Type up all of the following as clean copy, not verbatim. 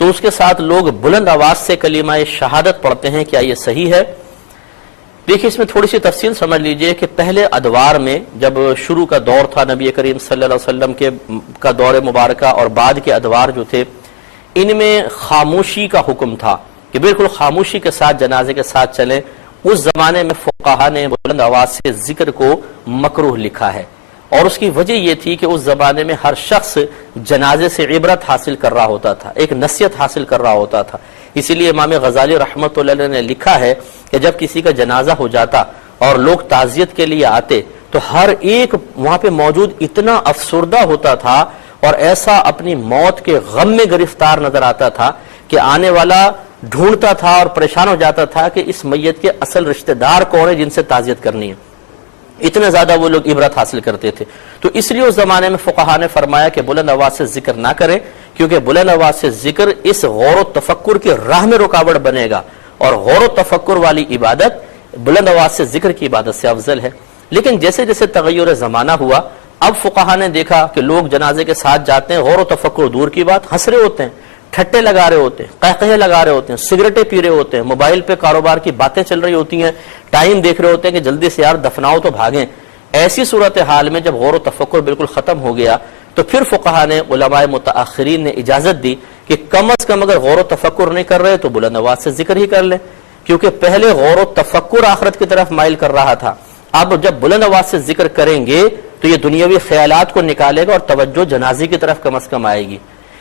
تو اس کے ساتھ لوگ بلند آواز سے کلمہ شہادت پڑھتے ہیں، کیا یہ صحیح ہے؟ دیکھیے اس میں تھوڑی سی تفصیل سمجھ لیجئے کہ پہلے ادوار میں جب شروع کا دور تھا نبی کریم صلی اللہ علیہ وسلم کا دور مبارکہ، اور بعد کے ادوار جو تھے ان میں خاموشی کا حکم تھا کہ بالکل خاموشی کے ساتھ جنازے کے ساتھ چلیں۔ اس زمانے میں فقہا نے بلند آواز سے ذکر کو مکروہ لکھا ہے، اور اس کی وجہ یہ تھی کہ اس زمانے میں ہر شخص جنازے سے عبرت حاصل کر رہا ہوتا تھا، ایک نصیحت حاصل کر رہا ہوتا تھا۔ اسی لیے امام غزالی رحمۃ اللہ علیہ نے لکھا ہے کہ جب کسی کا جنازہ ہو جاتا اور لوگ تعزیت کے لیے آتے تو ہر ایک وہاں پہ موجود اتنا افسردہ ہوتا تھا اور ایسا اپنی موت کے غم میں گرفتار نظر آتا تھا کہ آنے والا ڈھونڈتا تھا اور پریشان ہو جاتا تھا کہ اس میت کے اصل رشتہ دار کون ہے جن سے تعزیت کرنی ہے۔ اتنا زیادہ وہ لوگ عبرت حاصل کرتے تھے۔ تو اس لیے اس زمانے میں فقہا نے فرمایا کہ بلند آواز سے ذکر نہ کریں، کیونکہ بلند آواز سے ذکر اس غور و تفکر کی راہ میں رکاوٹ بنے گا، اور غور و تفکر والی عبادت بلند آواز سے ذکر کی عبادت سے افضل ہے۔ لیکن جیسے جیسے تغیر زمانہ ہوا، اب فقہا نے دیکھا کہ لوگ جنازے کے ساتھ جاتے ہیں، غور و تفکر دور کی بات، ہنس رہے ہوتے ہیں، ٹھٹے لگا رہے ہوتے ہیں، قہقہے لگا رہے ہوتے ہیں، سگریٹیں پی رہے ہوتے ہیں، موبائل پہ کاروبار کی باتیں چل رہی ہوتی ہیں، ٹائم دیکھ رہے ہوتے ہیں کہ جلدی سے یار دفناؤ تو بھاگیں۔ ایسی صورتحال میں جب غور و تفکر بالکل ختم ہو گیا تو پھر فقہا نے، علماء متاخرین نے اجازت دی کہ کم از کم اگر غور و تفکر نہیں کر رہے تو بلند آواز سے ذکر ہی کر لیں، کیونکہ پہلے غور و تفکر آخرت کی طرف مائل کر رہا تھا، اب جب بلند آواز سے ذکر کریں گے تو یہ دنیاوی خیالات کو نکالے گا اور توجہ جنازے کی طرف کم از کم آئے گی۔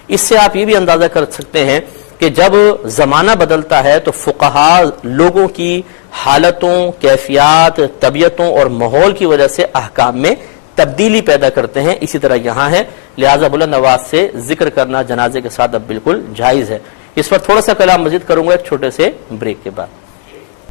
اس سے آپ یہ بھی اندازہ کر سکتے ہیں کہ جب زمانہ بدلتا ہے تو فقہا لوگوں کی حالتوں، کیفیات، طبیعتوں اور ماحول کی وجہ سے احکام میں تبدیلی پیدا کرتے ہیں۔ اسی طرح یہاں ہے، لہٰذا بلند آواز سے ذکر کرنا جنازے کے ساتھ اب بالکل جائز ہے۔ اس پر تھوڑا سا کلام مزید کروں گا ایک چھوٹے سے بریک کے بعد۔